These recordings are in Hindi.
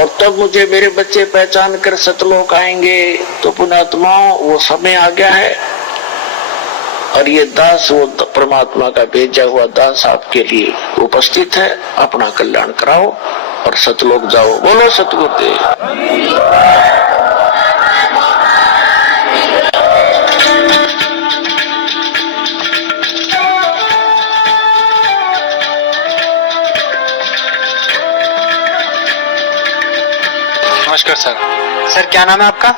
और तब मुझे मेरे बच्चे पहचान कर सतलोक आएंगे। तो पुण्यात्माओं, वो समय आ गया है और ये दास, वो परमात्मा का भेजा हुआ दास आपके लिए उपस्थित है। अपना कल्याण कराओ और सतलोक जाओ। बोलो सतगुरुदेव। नमस्कार सर। क्या नाम है आपका?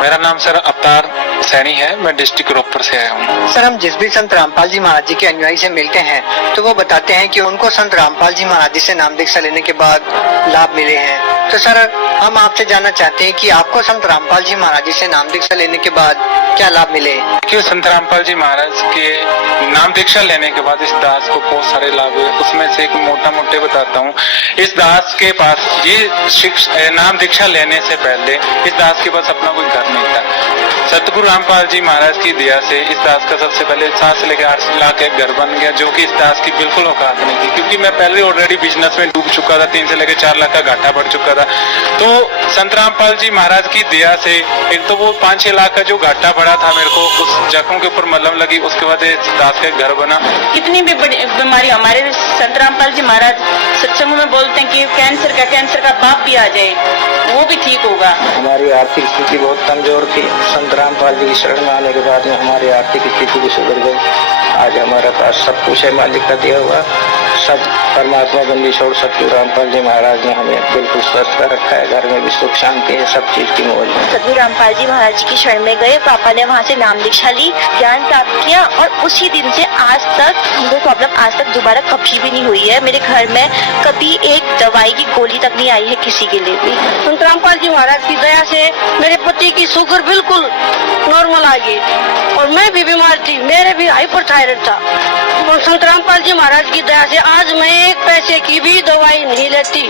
मेरा नाम सर अवतार सैनी है। मैं डिस्ट्रिक्ट रोहतक से आया हूँ। सर, हम जिस भी संत रामपाल जी महाराज जी के अनुयायी से मिलते हैं तो वो बताते हैं कि उनको संत रामपाल जी महाराज जी से नाम दीक्षा लेने के बाद लाभ मिले हैं। तो सर, हम आपसे जानना चाहते हैं कि आपको संत रामपाल जी महाराज जी से नाम दीक्षा लेने के बाद क्या लाभ मिले? क्यों संत रामपाल जी महाराज के नाम दीक्षा लेने के बाद इस दास को बहुत सारे लाभ हुए। उसमें से एक मोटे बताता हूँ। इस दास के पास ये नाम दीक्षा लेने से पहले इस दास के पास अपना कोई घर नहीं था। सतगुरु रामपाल जी महाराज की दया से इस दास का सबसे पहले 7 से लेकर 8 लाख एक घर बन गया, जो कि इस दास की बिल्कुल औकात नहीं थी, क्योंकि मैं पहले ऑलरेडी बिजनेस में डूब चुका था। 3 से लेकर 4 लाख का घाटा बढ़ चुका था। तो संत रामपाल जी महाराज की दया से एक तो वो 5-6 लाख का जो घाटा बढ़ा था मेरे को, उस जख्म के ऊपर मलहम लगी। उसके बाद इस दास का घर बना। कितनी भी बड़ी बीमारी, हमारे संत रामपाल जी महाराज सत्संग में बोलते हैं कि कैंसर का बाप भी आ जाए वो भी ठीक होगा। हमारी आर्थिक स्थिति बहुत कमजोर थी। संत रामपाल जी की शरण में आने के बाद में हमारी आर्थिक स्थिति भी सुधर गई। आज हमारे पास सब कुछ है, मालिक का दिया हुआ सब। परमात्मा बंदी छोड़ सतगुरु रामपाल जी महाराज ने हमें बिल्कुल स्वस्थ कर रखा है। घर में भी सुख शांति है, सब चीज की मौज है। सतगुरु रामपाल जी महाराज जी की शरण में गए, पापा ने वहाँ से नाम दीक्षा ली, ज्ञान प्राप्त किया और उसी दिन से आज तक हमको प्रॉब्लम आज तक दोबारा कभी भी नहीं हुई है। मेरे घर में कभी एक दवाई की गोली तक नहीं आई है किसी के लिए भी। संत रामपाल जी महाराज की दया से मेरे पति की शुगर बिल्कुल नॉर्मल आ गई और मैं भी बीमार थी, मेरे भी हाइपरथायराइड था। और संत रामपाल जी महाराज की दया से आज मैं एक पैसे की भी दवाई नहीं लेती।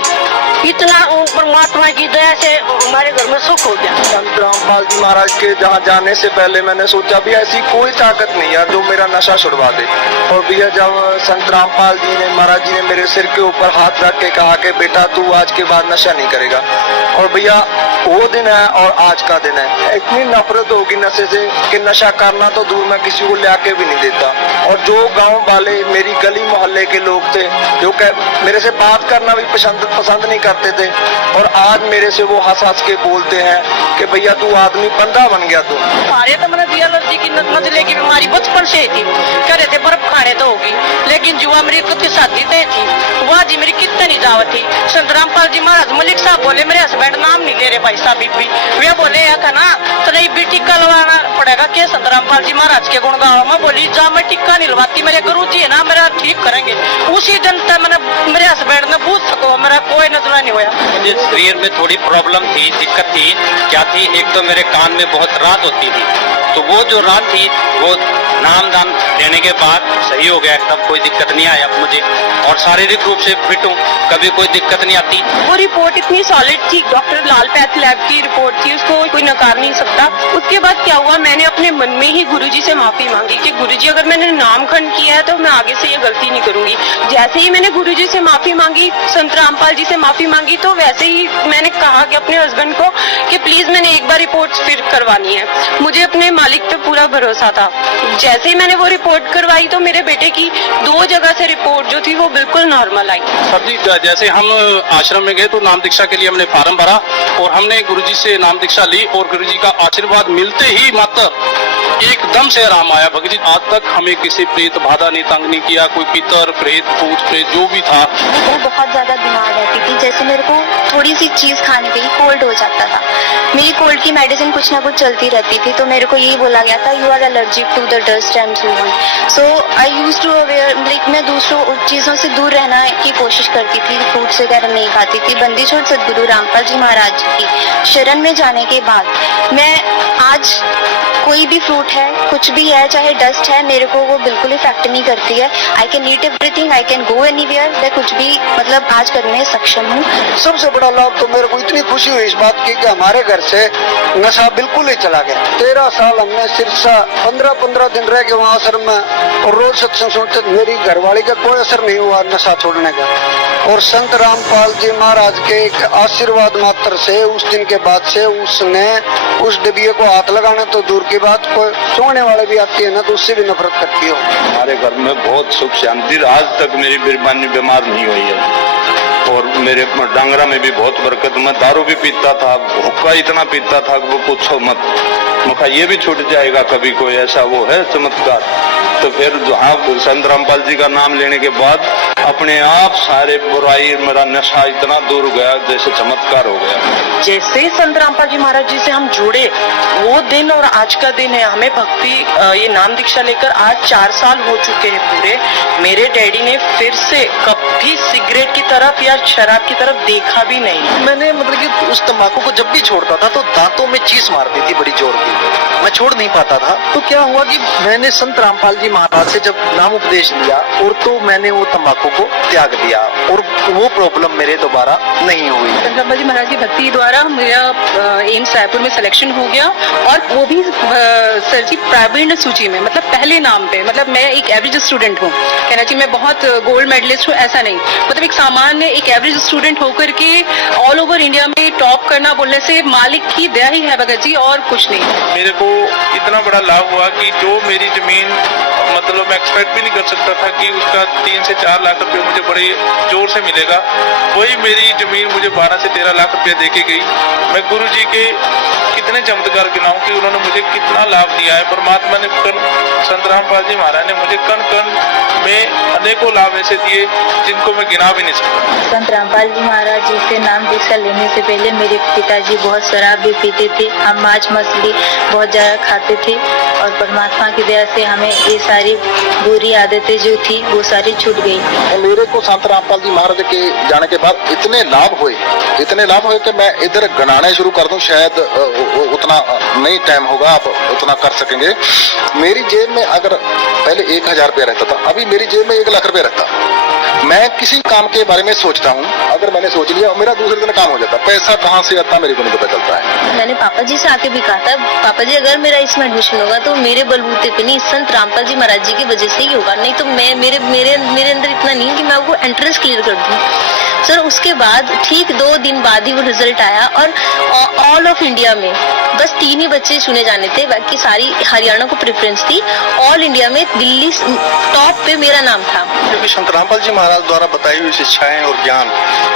इतना परमात्मा की दया से हमारे घर में सुख हो गया। संत रामपाल जी महाराज के जहाँ जाने से पहले मैंने सोचा भी ऐसी कोई ताकत नहीं है जो मेरा नशा छुड़वा दे। और भैया जब संत रामपाल जी ने महाराज जी ने मेरे सिर के ऊपर हाथ रख के कहा कि बेटा तू आज के बाद नशा नहीं करेगा, और भैया वो दिन है और आज का दिन है। इतनी नफरत होगी नशे से कि नशा करना तो दूर, मैं किसी को लाके भी नहीं देता। और जो गांव वाले मेरी गली मोहल्ले के लोग थे जो मेरे से बात करना भी पसंद नहीं करते थे, और आज मेरे से वो हंस के बोलते हैं कि भैया तू आदमी बंदा बन गया। तू हमारे तो मैंने एलर्जी की नजले की बीमारी बचपन से थी, कह रहे थे बर्फ खाने तो होगी, लेकिन जुआ मेरी खुद की शादी तय थी, वहाँ जी मेरी कितनी दावत थी। संत रामपाल जी महाराज मलिक साहब बोले मेरे हस्बैंड नाम नहीं ले रहे भाई साहब भी, वे बोले है ना तो नहीं भी टिक्का लगवाना पड़ेगा के संत रामपाल जी महाराज के गुण गाओ। मैं बोली जा मैं टिक्का नहीं लगवाती, मेरे गुरु जी है ना मेरा ठीक करेंगे। उसी दिन तक मैंने मेरे हस्बैंड ने पूछ सको मेरा कोई नजला नहीं हुआ। मुझे शरीर में थोड़ी प्रॉब्लम थी, दिक्कत थी। क्या थी? एक तो मेरे कान में बहुत रात होती थी, तो वो जो रात थी वो नाम दान देने के बाद सही हो गया, तब कोई दिक्कत नहीं आया मुझे, और शारीरिक रूप से फिट हूँ, कभी कोई दिक्कत नहीं आती। वो रिपोर्ट इतनी सॉलिड थी, डॉक्टर लाल पैथ लैब की रिपोर्ट थी, उसको कोई नकार नहीं सकता। उसके बाद क्या हुआ, मैंने अपने मन में ही गुरुजी से माफी मांगी कि गुरुजी अगर मैंने नामखंड किया है तो मैं आगे से ये गलती नहीं करूंगी। जैसे ही मैंने गुरुजी से माफी मांगी, संत रामपाल जी से माफी मांगी, तो वैसे ही मैंने कहा कि अपने हस्बैंड को कि प्लीज मैंने एक बार रिपोर्ट फिर करवानी है। मुझे अपने मालिक पे पूरा भरोसा था। जैसे ही मैंने वो रिपोर्ट करवाई तो मेरे बेटे की 2 जगह से रिपोर्ट जो थी वो बिल्कुल नॉर्मल आई। सर जी, जैसे हम आश्रम में गए तो नाम दीक्षा के लिए हमने फार्म भरा और हमने गुरुजी से नाम दीक्षा ली, और गुरुजी का आशीर्वाद मिलते ही मात्र एकदम से आराम आया। भगत जी आज तक हमें किसी प्रेत बाधा नहीं, तंग नहीं किया, कोई पितर प्रेत भूत प्रेत जो भी था। वो बहुत ज्यादा बीमार रहती थी, जैसे मेरे को थोड़ी सी चीज खाने पे ही कोल्ड हो जाता था। मेरी कोल्ड की मेडिसिन कुछ ना कुछ चलती रहती थी, तो मेरे को यही बोला गया था you are allergic to the dust and so on. So I used to aware, like मैं दूसरों चीजों से दूर रहना की कोशिश करती थी, फ्रूट्स वगैरह नहीं खाती थी। बंदी छोड़ सतगुरु रामपाल जी महाराज की शरण में जाने के बाद मैं आज कोई भी फ्रूट है, कुछ भी है, चाहे डस्ट है, मेरे को वो बिल्कुल इफेक्ट नहीं करती है। I can eat everything, I can go anywhere, मैं कुछ भी मतलब आज करने में सक्षम हूँ। सबसे बड़ा लाभ तो मेरे को इतनी खुशी हुई इस बात की कि हमारे घर से नशा बिल्कुल ही चला गया। 13 साल हमने सिरसा 15-15 दिन रह के वहाँ आश्रम में और रोज सत्संग सुनते, मेरी घरवाली का कोई असर नहीं हुआ नशा छोड़ने का। और संत रामपाल जी महाराज के एक आशीर्वाद मात्र से उस दिन के बाद से उसने उस डिबिये को हाथ लगाना तो दूर की बात, कोई सोने वाले भी आती है ना तो उससे भी नफरत करती हो। हमारे घर में बहुत सुख शांति, आज तक मेरी बीरबानी बीमार नहीं हुई है और मेरे डांगरा में भी बहुत बरकत। मैं दारू भी पीता था, हुक्का इतना पीता था कि वो पूछो मत। मुखा ये भी छूट जाएगा कभी, कोई ऐसा वो है चमत्कार। तो फिर जहाँ संत रामपाल जी का नाम लेने के बाद अपने आप सारे बुराई, मेरा नशा इतना दूर गया जैसे चमत्कार हो गया। जैसे संत रामपाल जी महाराज जी से हम जुड़े वो दिन और आज का दिन है, हमें भक्ति ये नाम दीक्षा लेकर आज 4 साल हो चुके हैं पूरे। मेरे डैडी ने फिर से कभी सिगरेट की तरफ या शराब की तरफ देखा भी नहीं। मैंने मतलब कि उस तंबाकू को जब भी छोड़ता था तो दांतों में चीस मारती थी बड़ी जोर की, मैं छोड़ नहीं पाता था। तो क्या हुआ कि मैंने संत रामपाल जी महाराज से जब नाम उपदेश लिया और तो मैंने वो तंबाकू को त्याग दिया और वो प्रॉब्लम मेरे दोबारा नहीं हुई। संत रामपाल जी महाराज की भक्ति द्वारा मेरा एम्स रायपुर में सिलेक्शन हो गया और वो भी सर जी प्रावीण्य सूची में, मतलब पहले नाम पे। मतलब मैं एक एवरेज स्टूडेंट हूँ, कहना चाहिए मैं बहुत गोल्ड मेडलिस्ट हूँ ऐसा नहीं, मतलब एक सामान्य एक एवरेज स्टूडेंट होकर के ऑल ओवर इंडिया में टॉप करना बोलने से मालिक की दया ही है भगत जी, और कुछ नहीं। मेरे को इतना बड़ा लाभ हुआ कि जो मेरी जमीन, मतलब मैं एक्सपेक्ट भी नहीं कर सकता था कि उसका 3 से 4 लाख रुपए मुझे बड़े जोर से मिलेगा, वही मेरी जमीन मुझे 12 से 13 लाख रुपए देके गई। मैं गुरु जी के कितने चमत्कार गिनाऊं कि उन्होंने मुझे कितना लाभ दिया है। परमात्मा ने संत रामपाल जी महाराज ने मुझे कण कण में अनेकों लाभ ऐसे दिए जिनको मैं गिना भी नहीं सकता। संत रामपाल जी महाराज जी से नाम दीक्षा लेने से पहले मेरे पिताजी बहुत शराब भी पीते थे, हम मांस मछली बहुत ज्यादा खाते थे और परमात्मा की दया से हमें ये सारी बुरी आदतें जो थी वो सारी छूट गई। मेरे को संत रामपाल जी महाराज के जाने के बाद इतने लाभ हुए कि मैं इधर गणाने शुरू कर दूं, शायद उतना नहीं टाइम होगा आप उतना कर सकेंगे। मेरी जेब में अगर पहले 1000 रुपया रहता था, अभी मेरी जेब में 1 लाख रुपया रहता। मैं किसी काम के बारे में सोचता हूँ, अगर मैंने सोच लिया मेरा दूसरे दिन काम हो जाता। पैसा कहाँ से आता मेरे को नहीं पता चलता है। मैंने पापा जी से आके भी कहा था, पापा जी अगर मेरा इसमें एडमिशन होगा तो मेरे बलबूते पे नहीं, संत रामपाल जी महाराज जी की वजह से ही होगा, नहीं तो मैं मेरे अंदर इतना नहीं कि मैं वो एंट्रेंस क्लियर कर दूं। सर उसके बाद ठीक 2 दिन बाद ही वो रिजल्ट आया और ऑल ऑफ इंडिया में बस 3 ही बच्चे चुने जाने थे, बाकी सारी हरियाणा को प्रेफरेंस थी। ऑल इंडिया में दिल्ली टॉप पे मेरा नाम था। क्योंकि संत रामपाल जी महाराज द्वारा बताई हुई शिक्षाएं और ज्ञान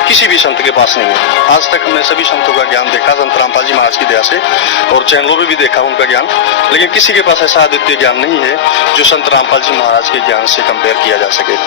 किसी भी संत के पास नहीं है। आज तक हमने सभी संतों का ज्ञान देखा संत रामपाल जी महाराज की दया से, और चैनलों में भी देखा उनका ज्ञान, लेकिन किसी के पास ऐसा अद्वितीय ज्ञान नहीं है जो संत रामपाल जी महाराज के ज्ञान से कंपेयर किया जा सके।